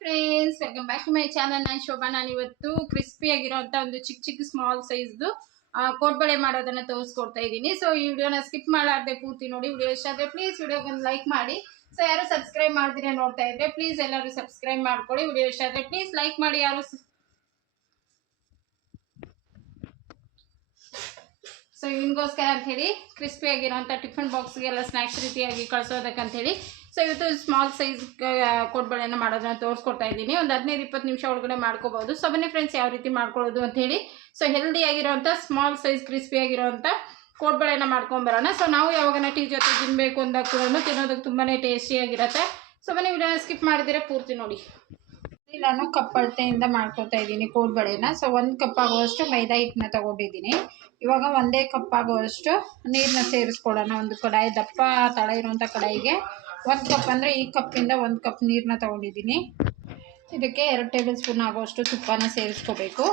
Friends welcome back to my channel ನಾನು ಶೋಭಾ ನಾನು ಇವತ್ತು ಕ್ರಿಸ್ಪಿ ಆಗಿರೋಂಥ ಒಂದು ಚಿಕ್ಕ ಚಿಕ್ಕ ಸ್ಮಾಲ್ ಸೈಜ್ದು ಕೋಟ್ಬಳೆ ಮಾಡೋದನ್ನ ತೋರಿಸ್ಕೊಡ್ತಾ ಇದ್ದೀನಿ. ಸೊ ಈ ವಿಡಿಯೋನ ಸ್ಕಿಪ್ ಮಾಡಾರ್ದೆ ಪೂರ್ತಿ ನೋಡಿ. ವಿಡಿಯೋ ಇಷ್ಟ ಆದರೆ ಪ್ಲೀಸ್ ವಿಡಿಯೋಗೆ ಒಂದು ಲೈಕ್ ಮಾಡಿ. ಸೊ ಯಾರು ಸಬ್ಸ್ಕ್ರೈಬ್ ಮಾಡಿದ್ರೆ ನೋಡ್ತಾ ಇದ್ರೆ ಪ್ಲೀಸ್ ಎಲ್ಲರೂ ಸಬ್ಸ್ಕ್ರೈಬ್ ಮಾಡ್ಕೊಳ್ಳಿ. ವಿಡಿಯೋ ಇಷ್ಟ ಆದರೆ ಪ್ಲೀಸ್ ಲೈಕ್ ಮಾಡಿ. ಯಾರು ಸೊ ಇವನಿಗೋಸ್ಕರ ಅಂತ ಹೇಳಿ ಕ್ರಿಸ್ಪಿ ಆಗಿರೋಂಥ ಟಿಫನ್ ಬಾಕ್ಸ್ಗೆಲ್ಲ ಸ್ನ್ಯಾಕ್ಸ್ ರೀತಿಯಾಗಿ ಕಳಿಸೋದಕ್ಕಂಥೇಳಿ. ಸೊ ಇವತ್ತು ಸ್ಮಾಲ್ ಸೈಜ್ ಕೋಡ್ಬಳೆಯನ್ನು ಮಾಡೋದನ್ನ ತೋರಿಸ್ಕೊಡ್ತಾ ಇದ್ದೀನಿ. ಒಂದು ಹದಿನೈದು, ಇಪ್ಪತ್ತು ನಿಮಿಷ ಒಳಗಡೆ ಮಾಡ್ಕೋಬೋದು. ಸೊ ಬನ್ನಿ ಫ್ರೆಂಡ್ಸ್ ಯಾವ ರೀತಿ ಮಾಡ್ಕೊಳ್ಳೋದು ಅಂತ ಹೇಳಿ ಸೊ ಹೆಲ್ದಿ ಆಗಿರೋಂಥ ಸ್ಮಾಲ್ ಸೈಜ್ ಕ್ರಿಸ್ಪಿ ಆಗಿರೋಂಥ ಕೋಡ್ಬಳೆನ ಮಾಡ್ಕೊಂಬರೋಣ ಸೊ ನಾವು ಯಾವಾಗನ ಟೀ ಜೊತೆ ತಿನ್ನಬೇಕು ಅಂದಾಗ ಕೂಡ ತಿನ್ನೋದಕ್ಕೆ ತುಂಬಾ ಟೇಸ್ಟಿಯಾಗಿರುತ್ತೆ ಸೊ ಬನ್ನಿ ವಿಡಿಯೋ ಸ್ಕಿಪ್ ಮಾಡಿದರೆ, ಪೂರ್ತಿ ನೋಡಿ. ನಾನು ಕಪ್ ಅಳತೆಯಿಂದ ಮಾಡ್ಕೊತಾ ಇದ್ದೀನಿ ಕೋಡ್ಬಳೆನ ಸೊ ಒಂದು ಕಪ್ ಆಗುವಷ್ಟು ಮೈದಾ ಹಿಟ್ಟನ್ನ ತಗೊಂಡಿದ್ದೀನಿ ಇವಾಗ ಒಂದೇ ಕಪ್ ಆಗುವಷ್ಟು ನೀರನ್ನ ಸೇರಿಸ್ಕೊಳ್ಳೋಣ. ಒಂದು ಕಡಾಯಿ ದಪ್ಪ ತಳ ಇರುವಂಥ ಕಡಾಯಿಗೆ ಒಂದು ಕಪ್ ಅಂದರೆ ಈ ಕಪ್ಪಿಂದ ಒಂದು ಕಪ್ ನೀರನ್ನ ತಗೊಂಡಿದ್ದೀನಿ. ಇದಕ್ಕೆ ಎರಡು ಟೇಬಲ್ ಸ್ಪೂನ್ ಆಗುವಷ್ಟು ತುಪ್ಪನ ಸೇರಿಸ್ಕೋಬೇಕು.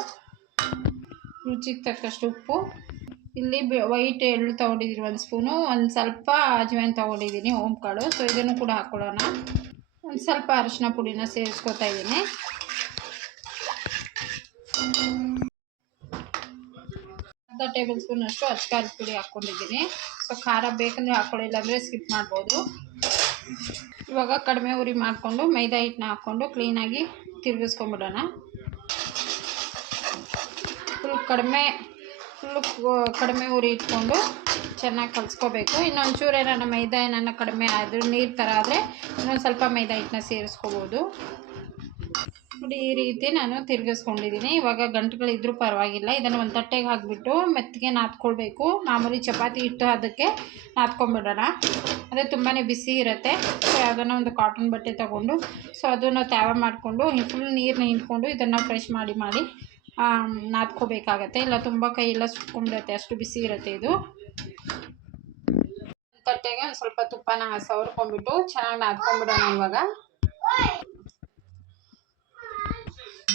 ರುಚಿಗೆ ತಕ್ಕಷ್ಟು ಉಪ್ಪು. ಇಲ್ಲಿ ವೈಟ್ ಎಳ್ಳು ತೊಗೊಂಡಿದ್ದೀನಿ ಒಂದು ಸ್ಪೂನು. ಒಂದು ಸ್ವಲ್ಪ ಅಜ್ವೈನ್ ತೊಗೊಂಡಿದ್ದೀನಿ ಓಮ್ ಕಾಳು ಸೊ ಇದನ್ನು ಕೂಡ ಹಾಕ್ಕೊಳ್ಳೋಣ ಒಂದು ಸ್ವಲ್ಪ ಅರಿಶಿನ ಪುಡಿನ ಸೇರಿಸ್ಕೊತಾ ಇದ್ದೀನಿ. ಅರ್ಧ ಟೇಬಲ್ ಸ್ಪೂನ್ ಅಷ್ಟು ಅಚ್ಕಾರದ ಪುಡಿ ಹಾಕ್ಕೊಂಡಿದ್ದೀನಿ. ಸೊ ಖಾರ ಬೇಕಂದ್ರೆ ಹಾಕ್ಕೊಳ್ಳಿಲ್ಲ ಅಂದರೆ ಸ್ಕಿಪ್ ಮಾಡ್ಬೋದು. ಇವಾಗ ಕಡಿಮೆ ಉರಿ ಮಾಡಿಕೊಂಡು ಮೈದಾ ಹಿಟ್ಟನ್ನ ಹಾಕ್ಕೊಂಡು ಕ್ಲೀನಾಗಿ ತಿರುಗಿಸ್ಕೊಂಬಿಡೋಣ. ಫುಲ್ ಕಡಿಮೆ ಫುಲ್ಲು ಕಡಿಮೆ ಉರಿ ಇಟ್ಕೊಂಡು ಚೆನ್ನಾಗಿ ಕಲಿಸ್ಕೋಬೇಕು. ಇನ್ನೊಂಚೂರು ಏನಾರ ಮೈದಾ ಏನಾರ ಕಡಿಮೆ ಆದರೂ ನೀರು ಥರ ಆದರೆ ಇನ್ನೊಂದು ಸ್ವಲ್ಪ ಮೈದಾ ಹಿಟ್ಟನ್ನ ಸೇರಿಸ್ಕೋಬೋದು. ನೋಡಿ, ಈ ರೀತಿ ನಾನು ತಿರುಗಿಸ್ಕೊಂಡಿದ್ದೀನಿ ಇವಾಗ ಗಂಟುಗಳಿದ್ರೂ ಪರವಾಗಿಲ್ಲ. ಇದನ್ನು ಒಂದು ತಟ್ಟೆಗೆ ಹಾಕಿಬಿಟ್ಟು ಮೆತ್ತಗೆ ನಾದ್ಕೊಳ್ಬೇಕು. ಮಾಮೂಲಿ ಚಪಾತಿ ಹಿಟ್ಟು ಅದಕ್ಕೆ ನಾದ್ಕೊಂಡ್ಬಿಡೋಣ. ಅದೇ ತುಂಬಾ ಬಿಸಿ ಇರುತ್ತೆ. ಸೊ ಯಾವುದನ್ನ ಒಂದು ಕಾಟನ್ ಬಟ್ಟೆ ತೊಗೊಂಡು ಸೊ ಅದನ್ನು ತ್ಯಾವ ಮಾಡಿಕೊಂಡು ಫುಲ್ ನೀರನ್ನ ಹಿಂಡ್ಕೊಂಡು ಇದನ್ನು ಫ್ರೆಶ್ ಮಾಡಿ ಮಾಡಿ ನಾದ್ಕೋಬೇಕಾಗತ್ತೆ. ಇಲ್ಲ, ತುಂಬ ಕೈಯೆಲ್ಲ ಸುಟ್ಕೊಂಡಿರುತ್ತೆ ಅಷ್ಟು ಬಿಸಿ ಇರುತ್ತೆ ಇದು. ತಟ್ಟೆಗೆ ಒಂದು ಸ್ವಲ್ಪ ತುಪ್ಪನ ಸವರ್ಕೊಂಡ್ಬಿಟ್ಟು ಚೆನ್ನಾಗಿ ನಾದ್ಕೊಂಡ್ಬಿಡೋಣ ಇವಾಗ.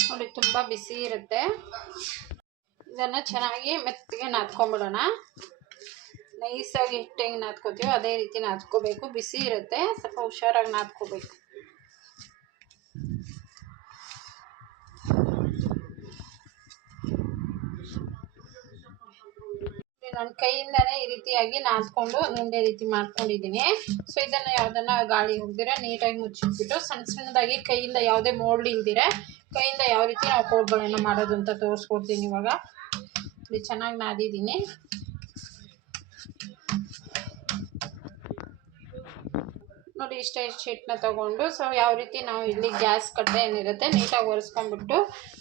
ನೋಡಿ, ತುಂಬ ಬಿಸಿ ಇರುತ್ತೆ. ಇದನ್ನು ಚೆನ್ನಾಗಿ ಮೆತ್ತಗೆ ನಾದ್ಕೊಂಡ್ಬಿಡೋಣ. ನೈಸಾಗಿ ಹಿಟ್ಟು ಹೆಂಗೆ ನಾದ್ಕೋತೀವೋ, ಅದೇ ರೀತಿ ನಾದ್ಕೋಬೇಕು. ಬಿಸಿ ಇರುತ್ತೆ. ಸ್ವಲ್ಪ ಹುಷಾರಾಗಿ ನಾದ್ಕೋಬೇಕು. ನನ್ನ ಕೈಯಿಂದನೇ ಈ ರೀತಿಯಾಗಿ ನಾದ್ಕೊಂಡು ಮುಂದೆ ರೀತಿ ಮಾಡ್ಕೊಂಡಿದ್ದೀನಿ. ಸೊ ಇದನ್ನು ಯಾವುದನ್ನ ಗಾಳಿ ಹೋಗ್ದಿರ ನೀಟಾಗಿ ಮುಚ್ಚಿಟ್ಬಿಟ್ಟು ಸಣ್ಣ ಸಣ್ಣದಾಗಿ ಕೈಯಿಂದ ಯಾವುದೇ ಮೋಲ್ಡ್ ಇಲ್ದಿರ ಕೈಯಿಂದ ಯಾವ ರೀತಿ ನಾವು ಕೋಡ್ಗಳನ್ನು ಮಾಡೋದು ಅಂತ ತೋರಿಸ್ಕೊಡ್ತೀನಿ ಇವಾಗ. ಇಲ್ಲಿ ಚೆನ್ನಾಗಿ ನಾದಿದ್ದೀನಿ. ನೋಡಿ, ಇಷ್ಟ ಇಷ್ಟು ಶೀಟ್ನ ತೊಗೊಂಡು ಸೊ ಯಾವ ರೀತಿ ನಾವು ಇಲ್ಲಿ ಗ್ಯಾಸ್ ಕಟ್ಟೆ ಏನಿರುತ್ತೆ, ನೀಟಾಗಿ ಒರೆಸ್ಕೊಂಡ್ಬಿಟ್ಟು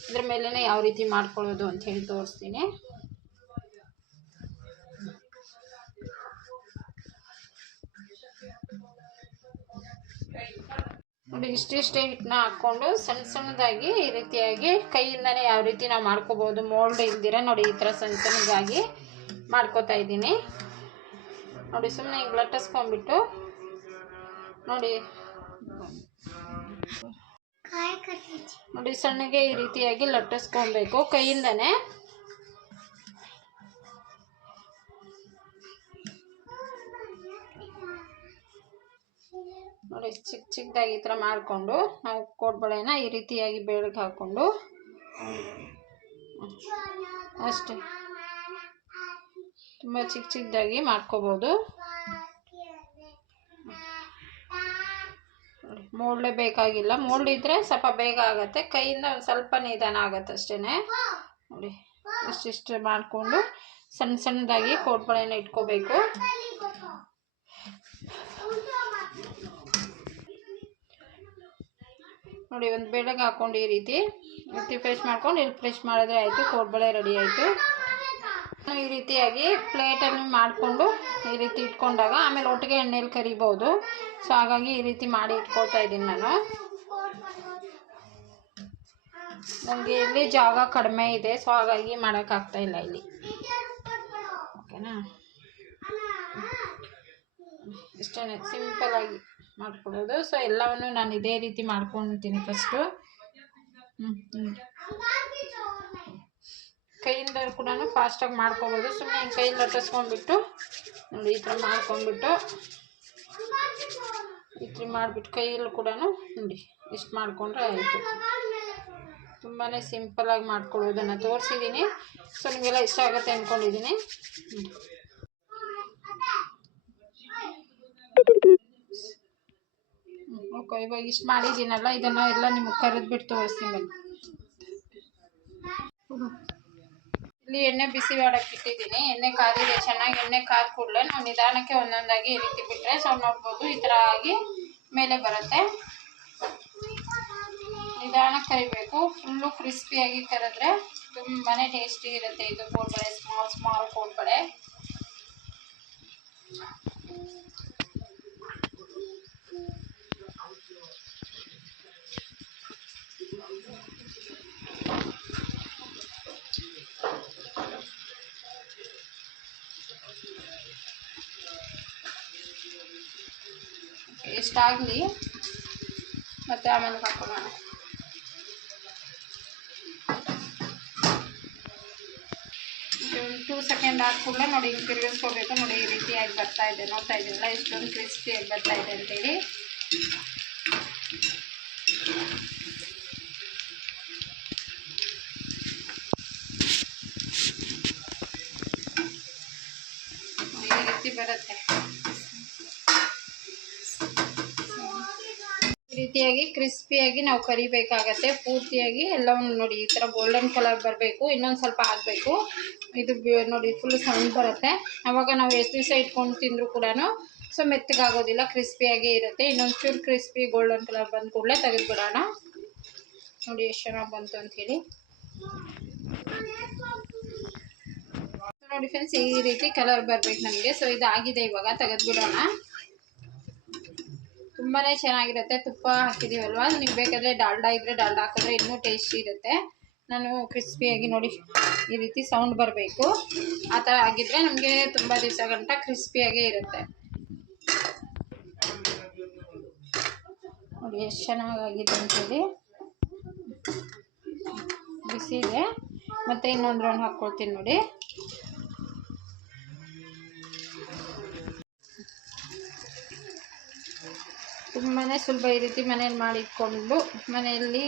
ಇದ್ರ ಮೇಲೇ ಯಾವ ರೀತಿ ಮಾಡ್ಕೊಳ್ಳೋದು ಅಂತ ಹೇಳಿ ತೋರಿಸ್ತೀನಿ. ನೋಡಿ ಇಷ್ಟಿಷ್ಟೇ ಹಿಟ್ಟನ್ನ ಹಾಕ್ಕೊಂಡು ಸಣ್ಣ ಸಣ್ಣದಾಗಿ ಈ ರೀತಿಯಾಗಿ ಕೈಯಿಂದನೇ ಯಾವ ರೀತಿ ನಾವು ಮಾಡ್ಕೋಬೋದು ಮೋಲ್ಡ್ ಇಲ್ದಿರ ನೋಡಿ ಈ ಥರ ಸಣ್ಣ ಸಣ್ಣದಾಗಿ ಮಾಡ್ಕೋತಾ ಇದ್ದೀನಿ. ನೋಡಿ ಸುಮ್ಮನೆ ಹಿಂಗೆ ಲಟ್ಟಿಸ್ಕೊಂಡ್ಬಿಟ್ಟು ನೋಡಿ. ನೋಡಿ ಸಣ್ಣಗೆ ಈ ರೀತಿಯಾಗಿ ಲಟ್ಟಿಸ್ಕೊಬೇಕು ಕೈಯಿಂದನೇ. ನೋಡಿ ಚಿಕ್ಕ ಚಿಕ್ಕದಾಗಿ ಈ ಥರ ಮಾಡಿಕೊಂಡು ನಾವು ಕೋಡ್ಬಳೆನ ಈ ರೀತಿಯಾಗಿ ಬೆಳಗ್ಗೆ ಹಾಕ್ಕೊಂಡು. ಅಷ್ಟೇ. ತುಂಬ ಚಿಕ್ಕ ಚಿಕ್ಕದಾಗಿ ಮಾಡ್ಕೋಬೋದು. ಮೋಲ್ಡೆ ಬೇಕಾಗಿಲ್ಲ. ಮೋಲ್ಡ್ ಇದ್ದರೆ ಸ್ವಲ್ಪ ಬೇಗ ಆಗುತ್ತೆ. ಕೈಯಿಂದ ಸ್ವಲ್ಪ ನಿಧಾನ ಆಗುತ್ತೆ ಅಷ್ಟೇ ನೋಡಿ, ಇಷ್ಟಿಷ್ಟು ಮಾಡಿಕೊಂಡು ಸಣ್ಣ ಸಣ್ಣದಾಗಿ ಕೋಡ್ಬಳೆನ ಇಟ್ಕೋಬೇಕು. ನೋಡಿ, ಒಂದು ಬೆಳಗ್ಗೆ ಹಾಕ್ಕೊಂಡು ಈ ರೀತಿ ಮತ್ತೆ ಫ್ರೆಶ್ ಮಾಡ್ಕೊಂಡು, ಇಲ್ಲಿ ಫ್ರೆಶ್ ಮಾಡಿದ್ರೆ ಆಯಿತು, ಕೋಡ್ಬಳೆ ರೆಡಿ ಆಯಿತು. ಈ ರೀತಿಯಾಗಿ ಪ್ಲೇಟನ್ನು ಮಾಡಿಕೊಂಡು ಈ ರೀತಿ ಇಟ್ಕೊಂಡಾಗ ಆಮೇಲೆ ಒಟ್ಟಿಗೆ ಎಣ್ಣೆಯಲ್ಲಿ ಕರಿಬೋದು. ಸೊ ಹಾಗಾಗಿ ಈ ರೀತಿ ಮಾಡಿ ಇಟ್ಕೊಳ್ತಾ ಇದ್ದೀನಿ ನಾನು. ನನಗೆ ಇಲ್ಲಿ ಜಾಗ ಕಡಿಮೆ ಇದೆ ಸೊ ಹಾಗಾಗಿ ಮಾಡೋಕ್ಕಾಗ್ತಾ ಇಲ್ಲ ಇಲ್ಲಿ. ಓಕೆನಾ ಇಷ್ಟೇ ಸಿಂಪಲಾಗಿ ಮಾಡ್ಕೊಳ್ಳೋದು ಸೊ ಎಲ್ಲವನ್ನು ನಾನು ಇದೇ ರೀತಿ ಮಾಡ್ಕೊಳ್ತೀನಿ ಫಸ್ಟು ಕೈಯಿಂದ ಕೂಡ ಫಾಸ್ಟಾಗಿ ಮಾಡ್ಕೊಬೋದು. ಸುಮ್ಮನೆ ಕೈಯಿಂದ ಲಟ್ಟಿಸ್ಕೊಂಡ್ಬಿಟ್ಟು ನೋಡಿ ಈ ಥರ ಮಾಡ್ಕೊಂಡ್ಬಿಟ್ಟು, ಈ ಥರ ಮಾಡಿಬಿಟ್ಟು ಕೈಯಲ್ಲಿ ಕೂಡ ನೋಡಿ, ಇಷ್ಟು ಮಾಡಿಕೊಂಡ್ರೆ ಆಯಿತು. ತುಂಬಾ ಸಿಂಪಲ್ಲಾಗಿ ಮಾಡ್ಕೊಳ್ಳೋದನ್ನು ತೋರಿಸಿದ್ದೀನಿ. ಸೊ ನಿಮಗೆಲ್ಲ ಇಷ್ಟ ಆಗುತ್ತೆ ಅಂದ್ಕೊಂಡಿದ್ದೀನಿ ಓಕೆ ಇವಾಗ ಇಷ್ಟು ಮಾಡಿದ್ದೀನಲ್ಲ ಇದನ್ನ ಎಲ್ಲ ನಿಮಗೆ ಕರೆದ್ಬಿಟ್ಟು ತೋರಿಸ್ತೀನಿ ಇಲ್ಲಿ ಎಣ್ಣೆ ಬಿಸಿ ಮಾಡಕ್ಕೆ ಇಟ್ಟಿದ್ದೀನಿ. ಎಣ್ಣೆ ಕಾದಿದೆ, ಚೆನ್ನಾಗಿ ಎಣ್ಣೆ ಕಾದ ಕೂಡಲೇ ನಾವು ನಿಧಾನಕ್ಕೆ ಒಂದೊಂದಾಗಿ ಈ ರೀತಿ ಬಿಟ್ಟರೆ ಸೊ ನೋಡ್ಬೋದು, ಈ ಥರ ಆಗಿ ಮೇಲೆ ಬರುತ್ತೆ. ನಿಧಾನಕ್ಕೆ ಕರಿಬೇಕು. ಫುಲ್ಲು ಕ್ರಿಸ್ಪಿಯಾಗಿ ಕರೆದ್ರೆ ತುಂಬಾ ಟೇಸ್ಟಿ ಇರುತ್ತೆ ಇದು ಕೋಡ್ಬಳೆ ಸ್ಮಾಲ್ ಸ್ಮಾಲ್ ಕೋಡ್ಬಳೆ ಎಷ್ಟಾಗಲಿ ಮತ್ತೆ ಆಮೇಲೆ ಹಾಕೊಳ್ಳೋಣ ಟೂ ಸೆಕೆಂಡ್ ಆದ ಕೂಡಲೇ ನೋಡಿ ಹಿಂಗೆ ತಿರುಗಿಸ್ಕೋಬೇಕು ನೋಡಿ ಈ ರೀತಿಯಾಗಿ ಬರ್ತಾ ಇದೆ, ನೋಡ್ತಾ ಇದ್ದೀವಲ್ಲ ಇಷ್ಟೊಂದು ಕ್ರಿಸ್ಪಿಯಾಗಿ ಬರ್ತಾ ಇದೆ ಅಂತೇಳಿ ಈ ರೀತಿ ಬರುತ್ತೆ ಈ ರೀತಿಯಾಗಿ ಕ್ರಿಸ್ಪಿಯಾಗಿ ನಾವು ಕರಿಬೇಕಾಗತ್ತೆ. ಪೂರ್ತಿಯಾಗಿ ಎಲ್ಲವನ್ನು ನೋಡಿ, ಈ ಥರ ಗೋಲ್ಡನ್ ಕಲರ್ ಬರಬೇಕು, ಇನ್ನೊಂದು ಸ್ವಲ್ಪ ಆಗಬೇಕು. ಇದು ನೋಡಿ ಫುಲ್ ಸೌಂಡ್ ಬರುತ್ತೆ. ಆವಾಗ ನಾವು ಎಷ್ಟು ದಿವಸ ಇಟ್ಕೊಂಡು ತಿಂದರೂ ಕೂಡ ಸೊ ಮೆತ್ತಗಾಗೋದಿಲ್ಲ ಕ್ರಿಸ್ಪಿಯಾಗಿ ಇರುತ್ತೆ. ಇನ್ನೊಂದು ಚೂರು ಕ್ರಿಸ್ಪಿ ಗೋಲ್ಡನ್ ಕಲರ್ ಬಂದ ಕೂಡಲೇ ತೆಗೆದುಬಿಡೋಣ. ನೋಡಿ, ಎಷ್ಟು ಚೆನ್ನಾಗಿ ಬಂತು ಅಂಥೇಳಿ ನೋಡಿ ಫ್ರೆಂಡ್ಸ್ ಈ ರೀತಿ ಕಲರ್ ಬರಬೇಕು ನಮಗೆ. ಸೊ ಇದಾಗಿದೆ ಇವಾಗ, ತೆಗೆದುಬಿಡೋಣ. ತುಂಬಾ ಚೆನ್ನಾಗಿರುತ್ತೆ. ತುಪ್ಪ ಹಾಕಿದ್ದೀವಲ್ವ ನೀವು ಬೇಕಾದರೆ ಡಾಲ್ಡಾ ಇದ್ದರೆ ಡಾಲ್ಡಾ ಹಾಕಿದ್ರೆ ಇನ್ನೂ ಟೇಸ್ಟಿ ಇರುತ್ತೆ. ನಾನು ಕ್ರಿಸ್ಪಿಯಾಗಿ ನೋಡಿ ಈ ರೀತಿ ಸೌಂಡ್ ಬರಬೇಕು. ಆ ಥರ ಆಗಿದ್ದರೆ ನಮಗೆ ತುಂಬ ದಿವಸ ಗಂಟ ಕ್ರಿಸ್ಪಿಯಾಗೇ ಇರುತ್ತೆ. ನೋಡಿ, ಎಷ್ಟು ಚೆನ್ನಾಗಾಗಿದೆ ಅಂತೇಳಿ. ಬಿಸಿ ಇದೆ. ಮತ್ತು ಇನ್ನೊಂದು ರೌಂಡ್ ಹಾಕ್ಕೊಳ್ತೀನಿ ನೋಡಿ. ತುಂಬಾ ಸುಲಭ ಈ ರೀತಿ ಮನೇಲಿ ಮಾಡಿಟ್ಕೊಂಡು ಮನೆಯಲ್ಲಿ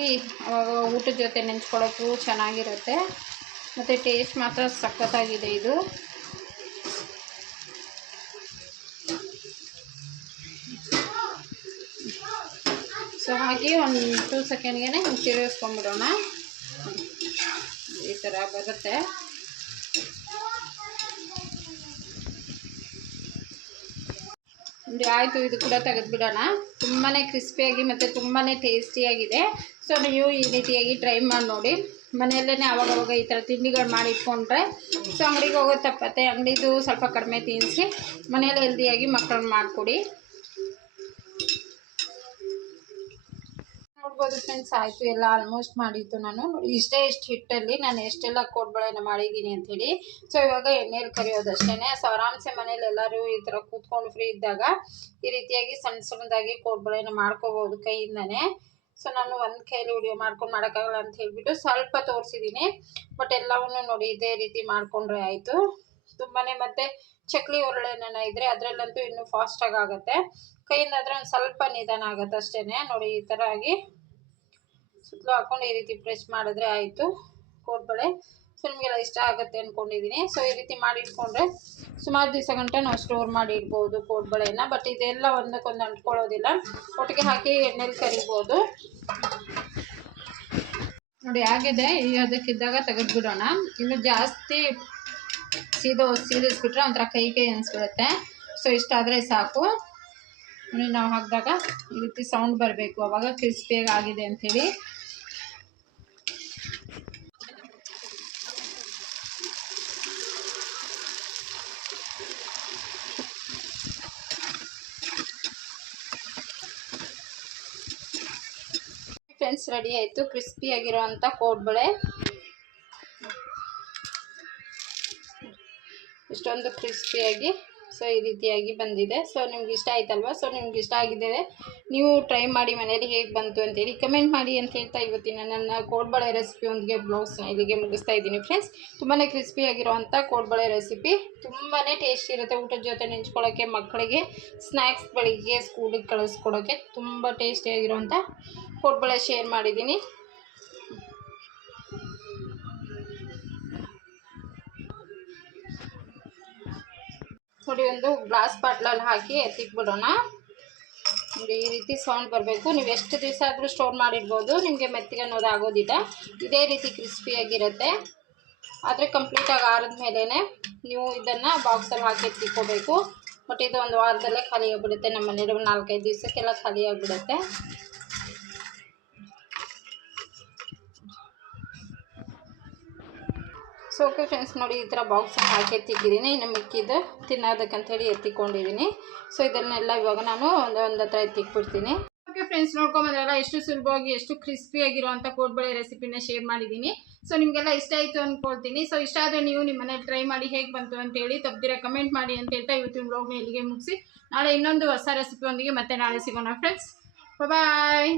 ಊಟದ ಜೊತೆ ನೆಂಚ್ಕೊಳ್ಳೋಕ್ಕೂ ಚೆನ್ನಾಗಿರುತ್ತೆ. ಮತ್ತು ಟೇಸ್ಟ್ ಮಾತ್ರ ಸಖತ್ತಾಗಿದೆ ಇದು. ಸೊ ಹಾಗೆ ಒಂದು ಟೂ ಸೆಕೆಂಡ್ಗೆ ತಿರುಗಿಸ್ಕೊಂಡ್ಬಿಡೋಣ ಈ ಥರ ಬರುತ್ತೆ. ಆಯಿತು, ಇದು ಕೂಡ ತೆಗೆದುಬಿಡೋಣ. ತುಂಬಾ ಕ್ರಿಸ್ಪಿಯಾಗಿ ಮತ್ತು ತುಂಬಾ ಟೇಸ್ಟಿಯಾಗಿದೆ. ಸೊ, ನೀವು ಈ ರೀತಿಯಾಗಿ ಟ್ರೈ ಮಾಡಿ ನೋಡಿ. ಮನೆಯಲ್ಲೇ ಆವಾಗವಾಗ ಈ ಥರ ತಿಂಡಿಗಳು ಮಾಡಿ ಇಟ್ಕೊಂಡ್ರೆ, ಸೊ, ಅಂಗಡಿಗೆ ಹೋಗೋದು ತಪ್ಪತ್ತೆ. ಅಂಗಡಿದು ಸ್ವಲ್ಪ ಕಡಿಮೆ ತಿನ್ನಿಸಿ, ಮನೆಯಲ್ಲೇ ಹೆಲ್ದಿಯಾಗಿ ಮಕ್ಕಳನ್ನ ಮಾಡಿಕೊಡಿ. ನೋಡ್ಬೋದು ಫ್ರೆಂಡ್ಸ್ ಆಯಿತು, ಎಲ್ಲ ಆಲ್ಮೋಸ್ಟ್ ಮಾಡಿದ್ದು ನಾನು. ಇಷ್ಟೇ ಇಷ್ಟು ಹಿಟ್ಟಲ್ಲಿ ನಾನು ಎಷ್ಟೆಲ್ಲ ಕೋಡ್ಬಳೆನ ಮಾಡಿದ್ದೀನಿ ಅಂಥೇಳಿ ಸೊ ಇವಾಗ ಎಣ್ಣೆಯಲ್ಲಿ ಕರಿಯೋದಷ್ಟೇ ಸೊ ಆರಾಮ್ಸೆ ಮನೇಲಿ ಎಲ್ಲರೂ ಈ ಥರ ಕೂತ್ಕೊಂಡು ಫ್ರೀ ಇದ್ದಾಗ ಈ ರೀತಿಯಾಗಿ ಸಣ್ಣ ಸಣ್ಣದಾಗಿ ಕೋಡ್ಬಳೆನ ಮಾಡ್ಕೋಬೋದು ಕೈಯಿಂದನೇ. ಸೊ ನಾನು ಒಂದು ಕೈಲಿ ವಿಡಿಯೋ ಮಾಡ್ಕೊಂಡು ಮಾಡೋಕ್ಕಾಗಲ್ಲ ಅಂತ ಹೇಳಿಬಿಟ್ಟು ಸ್ವಲ್ಪ ತೋರಿಸಿದ್ದೀನಿ ಬಟ್ ಎಲ್ಲವನ್ನು ನೋಡಿ ಇದೇ ರೀತಿ ಮಾಡಿಕೊಂಡ್ರೆ ಆಯಿತು. ತುಂಬಾ ಮತ್ತು ಚಕ್ಲಿ ಉರುಳೆನ ಇದ್ದರೆ ಅದರಲ್ಲಂತೂ ಇನ್ನೂ ಫಾಸ್ಟಾಗಿ ಆಗುತ್ತೆ. ಕೈಯಿಂದಾದರೆ ಒಂದು ಸ್ವಲ್ಪ ನಿಧಾನ ಆಗುತ್ತೆ ಅಷ್ಟೇ ನೋಡಿ ಈ ಥರ ಆಗಿ. ಸುತ್ತಲೂ ಹಾಕೊಂಡು ಈ ರೀತಿ ಪ್ರೆಸ್ ಮಾಡಿದ್ರೆ ಆಯಿತು. ಕೋಡ್ಬಳೆ ಸೊ ನಿಮಗೆಲ್ಲ ಇಷ್ಟ ಆಗುತ್ತೆ ಅಂದ್ಕೊಂಡಿದ್ದೀನಿ ಸೊ ಈ ರೀತಿ ಮಾಡಿ ಇಟ್ಕೊಂಡ್ರೆ ಸುಮಾರು ದಿವಸ ಗಂಟೆ ನಾವು ಸ್ಟೋರ್ ಮಾಡಿ ಇಡ್ಬೋದು ಕೋಡ್ಬಳೆನ ಬಟ್ ಇದೆಲ್ಲ ಒಂದಕ್ಕೊಂದು ಅಂಟ್ಕೊಳ್ಳೋದಿಲ್ಲ. ಒಟ್ಟಿಗೆ ಹಾಕಿ ಎಣ್ಣೆಲಿ ಕರಿಬೋದು. ನೋಡಿ, ಆಗಿದೆ. ಅದಕ್ಕಿದ್ದಾಗ ತೆಗೆದ್ಬಿಡೋಣ. ಇನ್ನು ಜಾಸ್ತಿ ಸೀದೋ ಸೀದಿಸ್ಬಿಟ್ರೆ ಒಂಥರ ಕೈ ಕೈ ಅನಿಸ್ಬಿಡುತ್ತೆ ಸೊ ಇಷ್ಟಾದರೆ ಸಾಕು. ನೋಡಿ, ನಾವು ಹಾಕಿದಾಗ ಈ ರೀತಿ ಸೌಂಡ್ ಬರಬೇಕು. ಅವಾಗ ಕ್ರಿಸ್ಪಿಯಾಗಿ ಆಗಿದೆ ಅಂಥೇಳಿ. ಫ್ರೆಂಡ್ಸ್ ರೆಡಿ ಆಯಿತು. ಕ್ರಿಸ್ಪಿಯಾಗಿರೋವಂಥ ಕೋಡ್ಬಳೆ ಇಷ್ಟೊಂದು ಕ್ರಿಸ್ಪಿಯಾಗಿ ಸೊ ಈ ರೀತಿಯಾಗಿ ಬಂದಿದೆ. ಸೊ ನಿಮ್ಗೆ ಇಷ್ಟ ಆಯ್ತಲ್ವಾ? ಸೊ ನಿಮ್ಗೆ ಇಷ್ಟ ಆಗಿದೆ ನೀವು ಟ್ರೈ ಮಾಡಿ ಮನೇಲಿ ಹೇಗೆ ಬಂತು ಅಂತೇಳಿ ಕಮೆಂಟ್ ಮಾಡಿ ಅಂತ ಹೇಳ್ತಾ ಇವತ್ತಿನ ನನ್ನ ಕೋಡ್ಬಳೆ ರೆಸಿಪಿಯೊಂದಿಗೆ ಬ್ಲೌಸ್ನ ಇಲ್ಲಿಗೆ ಮುಗಿಸ್ತಾ ಇದ್ದೀನಿ ಫ್ರೆಂಡ್ಸ್ ತುಂಬಾ ಕ್ರಿಸ್ಪಿಯಾಗಿರುವಂಥ ಕೋಡ್ಬಳೆ ರೆಸಿಪಿ ತುಂಬಾ ಟೇಸ್ಟ್ ಇರುತ್ತೆ. ಊಟದ ಜೊತೆ ನೆಂಚ್ಕೊಳ್ಳೋಕ್ಕೆ ಮಕ್ಕಳಿಗೆ ಸ್ನ್ಯಾಕ್ಸ್ ಬೆಳಿಗ್ಗೆ ಸ್ಕೂಲಿಗೆ ಕಳಿಸ್ಕೊಡೋಕ್ಕೆ ತುಂಬ ಟೇಸ್ಟಿಯಾಗಿರುವಂಥ ಕೋಡ್ಬಳೆ ಶೇರ್ ಮಾಡಿದ್ದೀನಿ. ನೋಡಿ ಒಂದು ಗ್ಲಾಸ್ ಬಾಟ್ಲಲ್ಲಿ ಹಾಕಿ ಎತ್ತಿಕ್ಬಿಡೋಣ ನೋಡಿ, ಈ ರೀತಿ ಸೌಂಡ್ ಬರಬೇಕು. ನೀವು ಎಷ್ಟು ದಿವಸ ಆದರೂ ಸ್ಟೋರ್ ಮಾಡಿರ್ಬೋದು. ನಿಮಗೆ ಮೆತ್ತಿಗೆ ಅನ್ನೋದು ಆಗೋದಿಲ್ಲ. ಇದೇ ರೀತಿ ಕ್ರಿಸ್ಪಿಯಾಗಿರುತ್ತೆ ಆದರೆ ಕಂಪ್ಲೀಟಾಗಿ ಆರಿದ ಮೇಲೇ ನೀವು ಇದನ್ನು ಬಾಕ್ಸಲ್ಲಿ ಹಾಕಿ ಎತ್ತಿಕ್ಕೋಬೇಕು ಬಟ್ ಇದು ಒಂದು ವಾರದಲ್ಲೇ ಖಾಲಿ ಆಗಿಬಿಡುತ್ತೆ ನಮ್ಮ ಒಂದು ನಾಲ್ಕೈದು ದಿವಸಕ್ಕೆಲ್ಲ ಖಾಲಿ ಆಗಿಬಿಡುತ್ತೆ ಸೊ ಫ್ರೆಂಡ್ಸ್, ನೋಡಿ ಈ ಥರ ಬಾಕ್ಸ್ ಹಾಕಿ ಎತ್ತಿಕ್ಕಿದ್ದೀನಿ ಇನ್ನು ಮಿಕ್ಕಿದ್ದು ತಿನ್ನೋದಕ್ಕಂಥೇಳಿ ಎತ್ತಿಕೊಂಡಿದ್ದೀನಿ. ಸೊ, ಇದನ್ನೆಲ್ಲ ಇವಾಗ ನಾನು ಒಂದು ಒಂದು ಹತ್ರ ಎತ್ತಿಕ್ಬಿಡ್ತೀನಿ ಓಕೆ ಫ್ರೆಂಡ್ಸ್ ನೋಡ್ಕೊಂಬಂದ್ರಲ್ಲ ಎಷ್ಟು ಸುಲಭವಾಗಿ, ಎಷ್ಟು ಕ್ರಿಸ್ಪಿಯಾಗಿರುವಂಥ ಕೋಡ್ಬಳೆ ರೆಸಿಪಿನ ಶೇರ್ ಮಾಡಿದ್ದೀನಿ. ಸೊ, ನಿಮಗೆಲ್ಲ ಇಷ್ಟ ಆಯಿತು ಅಂದ್ಕೊಳ್ತೀನಿ ಸೊ, ಇಷ್ಟ ಆದರೆ ನೀವು ನಿಮ್ಮ ಮನೇಲಿ ಟ್ರೈ ಮಾಡಿ ಹೇಗೆ ಬಂತು ಅಂತೇಳಿ ತಪ್ಪದಿರ ಕಮೆಂಟ್ ಮಾಡಿ ಅಂತ ಹೇಳ್ತಾ ಇವತ್ತಿನ ಬ್ಲಾಗ್ನ ಇಲ್ಲಿಗೆ ಮುಗಿಸಿ. ನಾಳೆ ಇನ್ನೊಂದು ಹೊಸ ರೆಸಿಪಿಯೊಂದಿಗೆ ಮತ್ತೆ ನಾಳೆ ಸಿಗೋಣ, ಫ್ರೆಂಡ್ಸ್. ಬಾಯ್